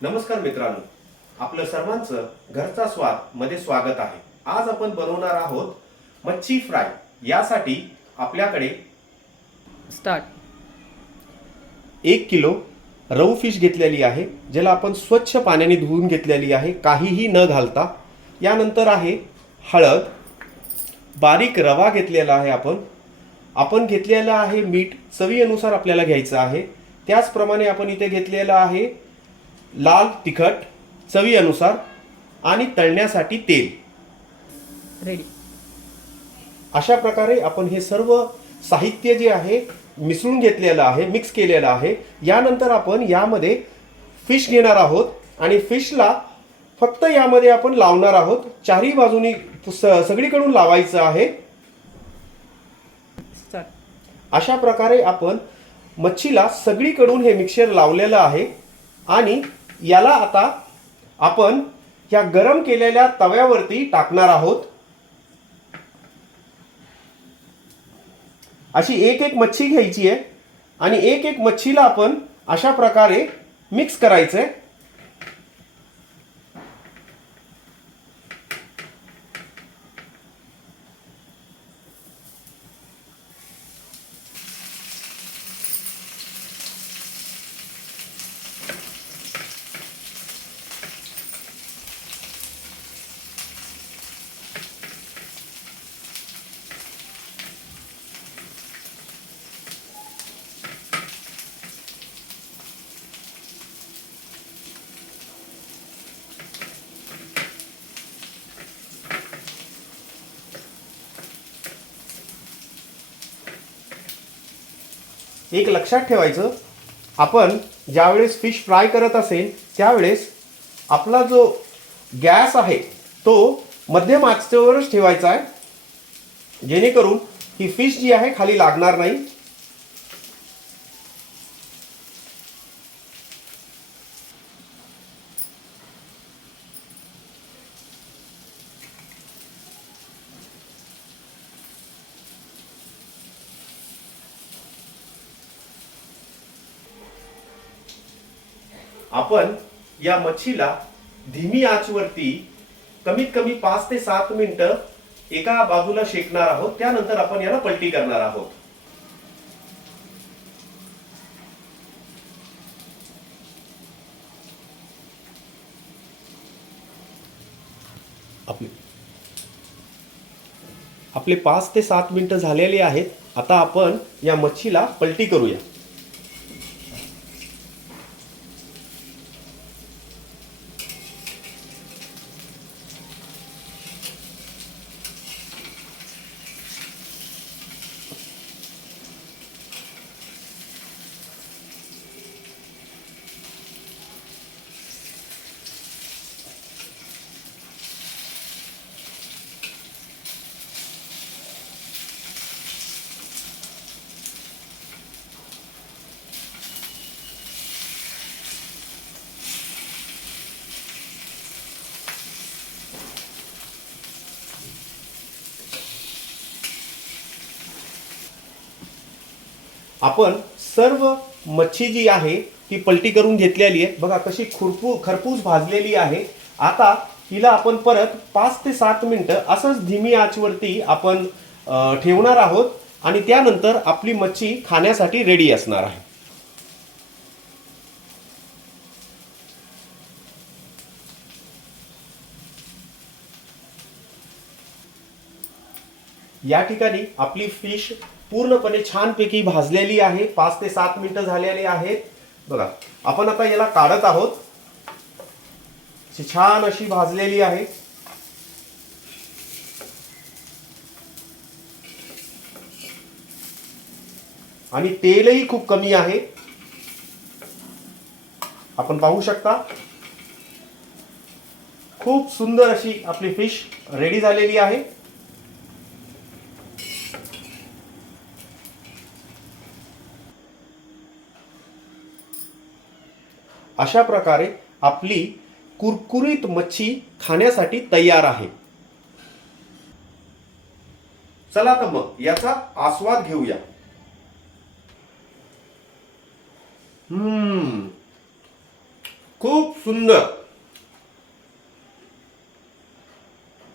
नमस्कार मित्रांनो, आपलं सर्वांचं घरचा स्वाद मध्ये स्वागत आहे। आज आपण बनवणार आहोत मच्छी फ्राय। यासाठी आपल्याकडे स्टार्ट 1 किलो रऊ फिश घेतलेली आहे, ज्याला आपण स्वच्छ पाण्याने धुवून घेतलेली आहे, काहीही न घालता। यानंतर आहे हळद, बारीक रवा घेतलेला आहे आपण घेतलेला आहे मीठ, चवीनुसार आपल्याला घ्यायचं आहे। त्याचप्रमाणे आपण इथे घेतलेला आहे लाल तिखट चवीनुसार आणि तळण्यासाठी तेल। रेडी। अशा प्रकारे आपण हे सर्व साहित्य जे आहे मिसळून घेतलेलं आहे, मिक्स केलेलं आहे। यानंतर आपण यामध्ये फिश घेणार आहोत आणि फिशला फक्त यामध्ये आपण लावणार आहोत, चारही बाजूनी सगळीकडून लावायचं आहे। स्टार्ट। अशा प्रकारे आपण मच्छीला सगळीकडून हे मिक्सचर लावलेलं आहे आणि याला आता आपण या गरम केलेल्या तव्यावरती टाकणार आहोत। अशी एक एक मच्छी घ्यायची आहे आणि एक एक मच्छीला आपण अशा प्रकारे मिक्स करायचंय। एक लक्षात ठेवायचं, आपण ज्यावेळेस फिश फ्राय करत असेल त्यावेळेस आपला जो गॅस आहे तो मध्यम आचेवरच ठेवायचा आहे, जेणेकरून ही फिश जी आहे खाली लागणार नाही। आपण या मच्छीला धीमी आचवरती कमीत कमी 5 ते 7 मिनिटं एका बाजूला शेकणार आहोत। त्यानंतर आपण याला पलटी करणार आहोत। आपले 5 ते 7 मिनिटं झालेले आहेत। आता आपण या मच्छीला पलटी करूया। आपण सर्व मच्छी जी आहे ती पलटी करून घेतलेली आहे। बघा कशी खरपूस भाजलेली आहे। आता हिला आपण परत 5 ते 7 मिनिटं असंच धीमी आचवरती आपण ठेवणार आहोत आणि त्यानंतर आपली मच्छी खाण्यासाठी रेडी असणार आहे। या ठिकाणी आपली फिश पूर्णपणे छानपैकी भाजलेली आहे। 5 ते 7 मिनिटं झालेली आहेत। बघा आपण आता याला काढत आहोत। छान अशी भाजलेली आहे आणि तेलही खूप कमी आहे। आपण पाहू शकता खूप सुंदर अशी आपली फिश रेडी झालेली आहे। अशा प्रकारे आपली कुरकुरीत मच्छी खाण्यासाठी तयार आहे। चला तर मग याचा आस्वाद घेऊया। खूप सुंदर